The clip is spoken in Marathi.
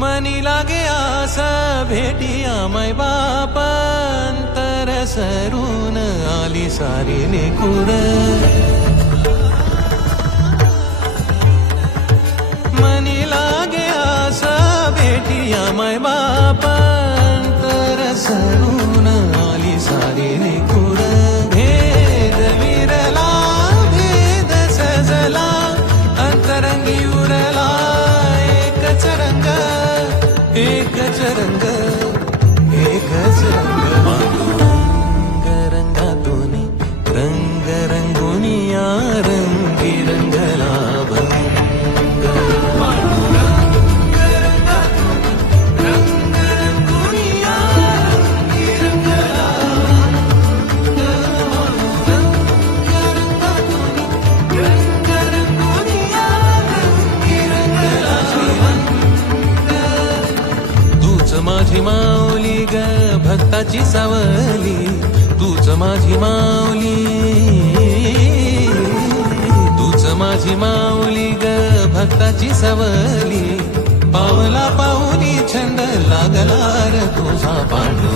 मनी लागे आस भेटी आमाय बाप अंतर सरून आली सारी लेकुर मनी लागे आस भेटी आमाय बाप अंतर सरून आली सारी लेकुर भेद विरला भेद सजला अंतरंगी उरला एकच रंग एकच रंग एकच रंग रंग रंगातून रंग रंगुनी या रंगी रंगला भंग रंग रंगातून रंग रंगुनी या रंगी रंगला रंग रंगातून रंग रंगुनी या रंगी रंगला तूच माझी माऊली ग भक्ताची सावली तूच माझी माऊली तूच माझी माऊली ग भक्ताची सावली पावला पाऊली छंद लागला र तुझा पांडुरंग